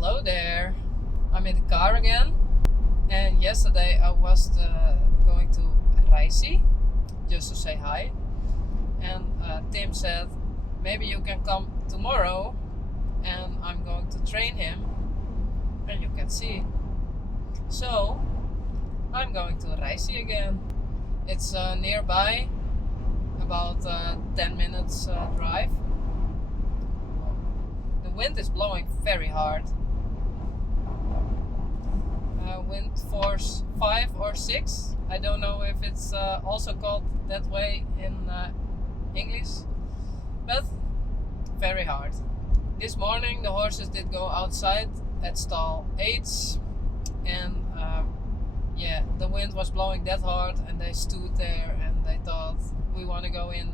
Hello there. I'm in the car again, and yesterday I was going to Risey just to say hi, and Tim said maybe you can come tomorrow and I'm going to train him and you can see. So I'm going to Risey again. It's nearby, about 10 minutes drive. The wind is blowing very hard. Wind force 5 or 6. I don't know if it's also called that way in English, but very hard. This morning the horses did go outside at stall 8, and the wind was blowing that hard and they stood there and they thought we want to go in.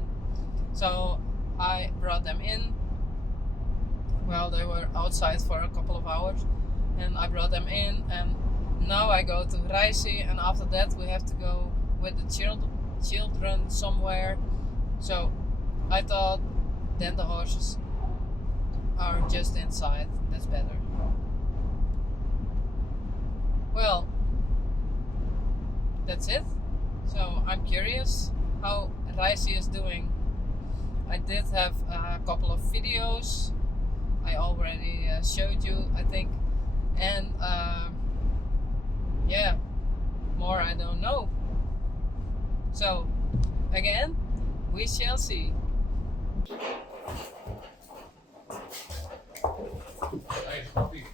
So I brought them in. Well, they were outside for a couple of hours and I brought them in, and now I go to Risey, and after that we have to go with the children somewhere. So I thought then the horses are just inside. That's better. Well, that's it. So I'm curious how Risey is doing. I did have a couple of videos I already showed you, I think, and more I don't know. So again, we shall see. Nice puppy.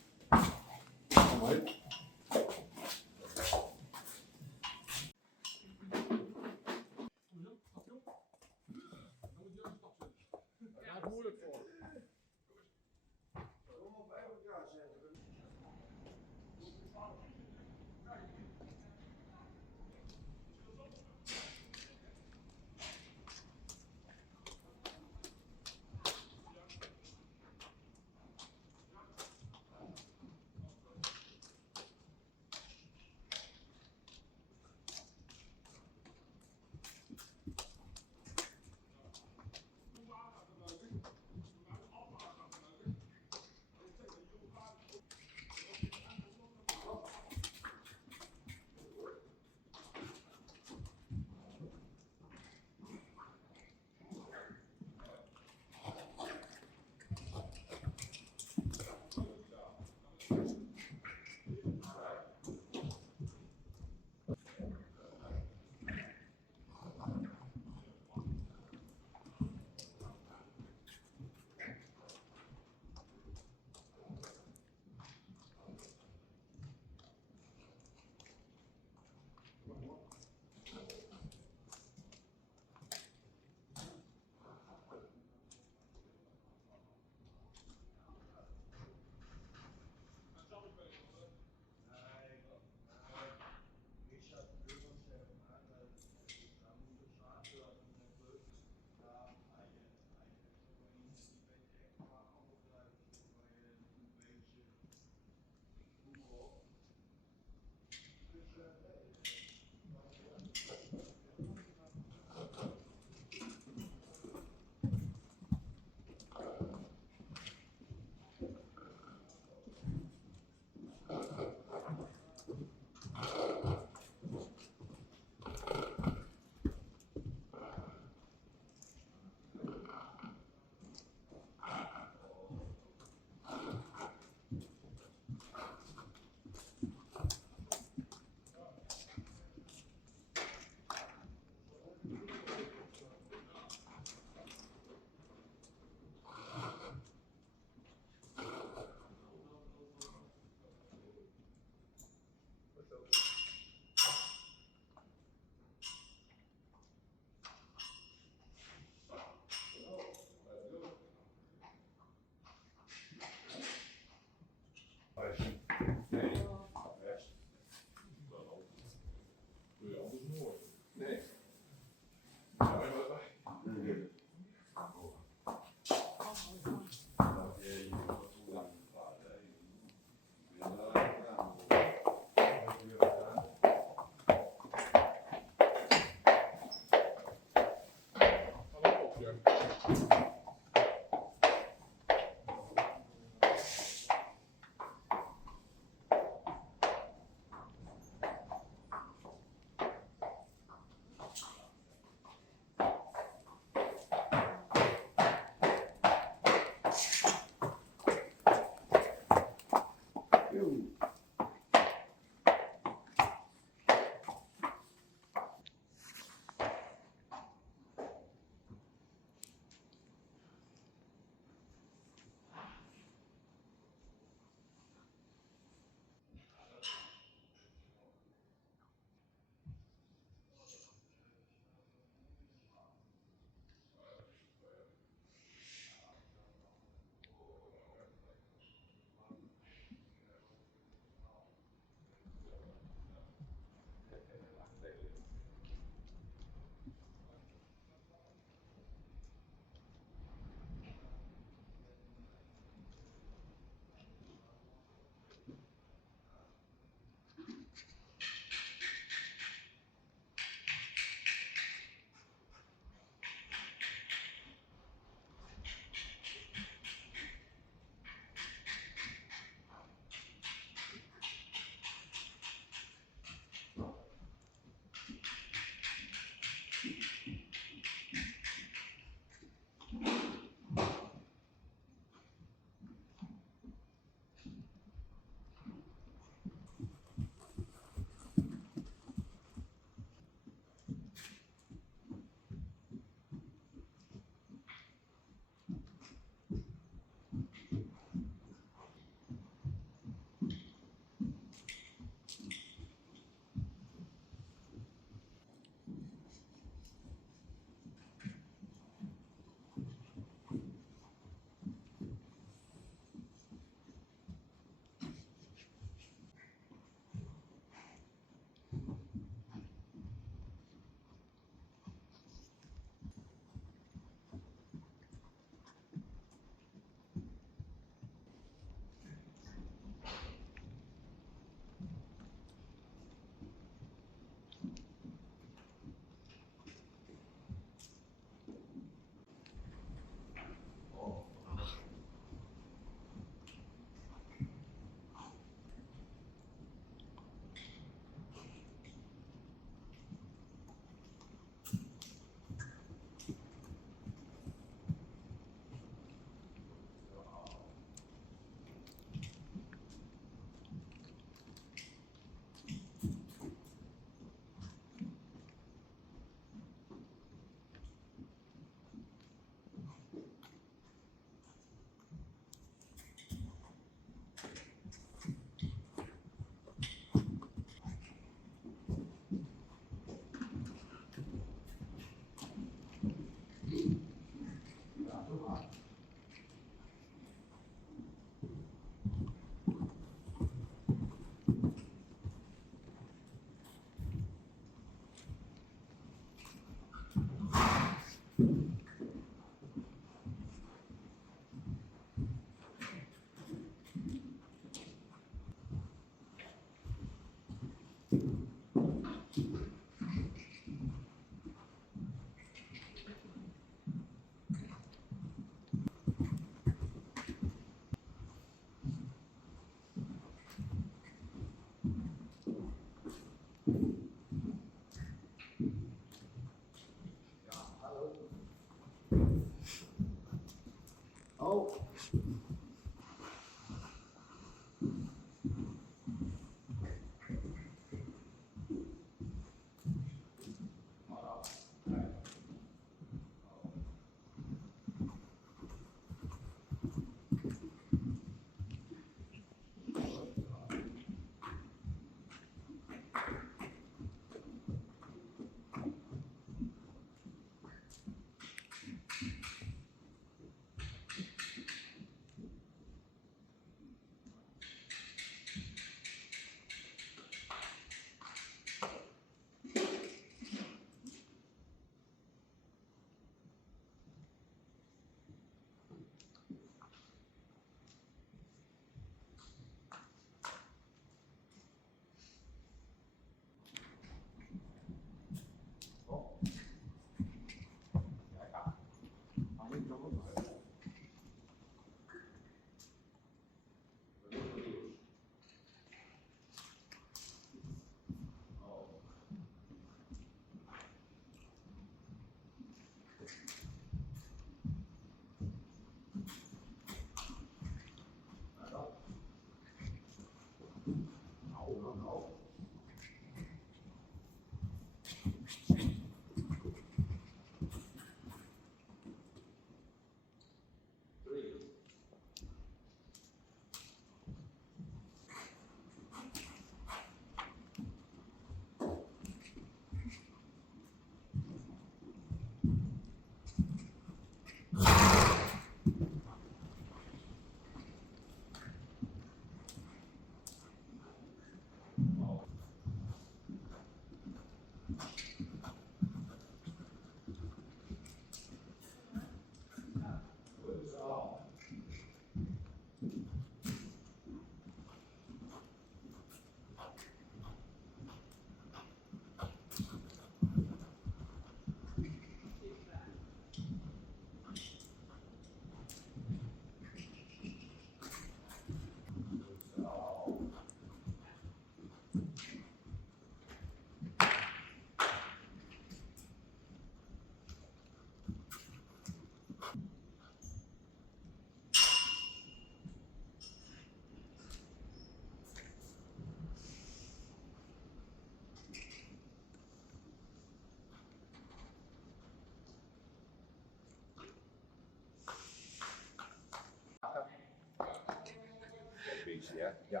Yeah.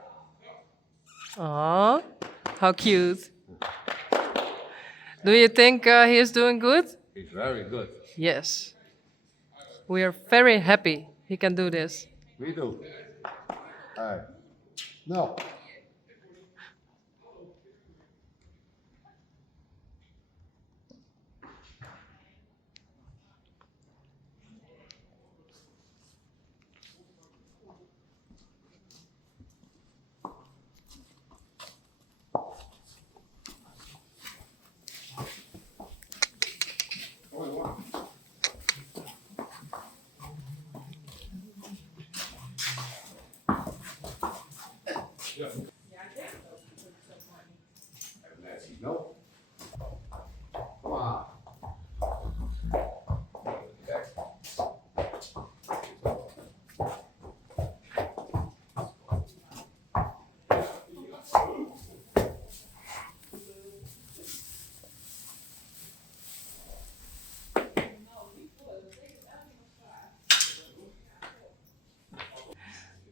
Oh, how cute. Do you think he is doing good? He's very good. Yes. We are very happy he can do this. We do. Hey. No. No. Come on.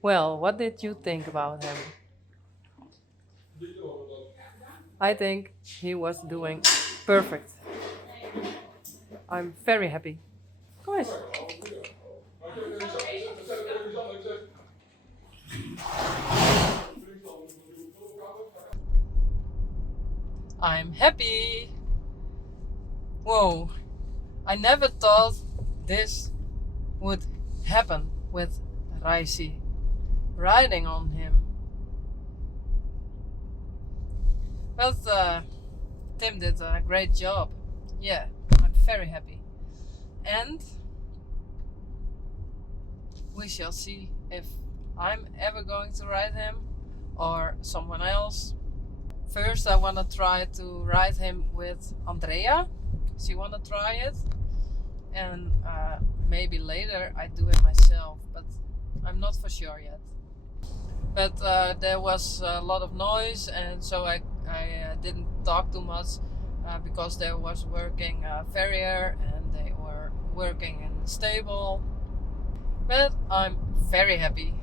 Well, what did you think about him? I think he was doing perfect. I'm very happy. Kom eens. I'm happy. Whoa, I never thought this would happen with Risey riding on him. But Tim did a great job. Yeah, I'm very happy. And we shall see if I'm ever going to ride him or someone else. First I want to try to ride him with Andrea. She want to try it. And maybe later I do it myself, but I'm not for sure yet. But there was a lot of noise, and so I didn't talk too much because there was working a farrier and they were working in the stable. But I'm very happy.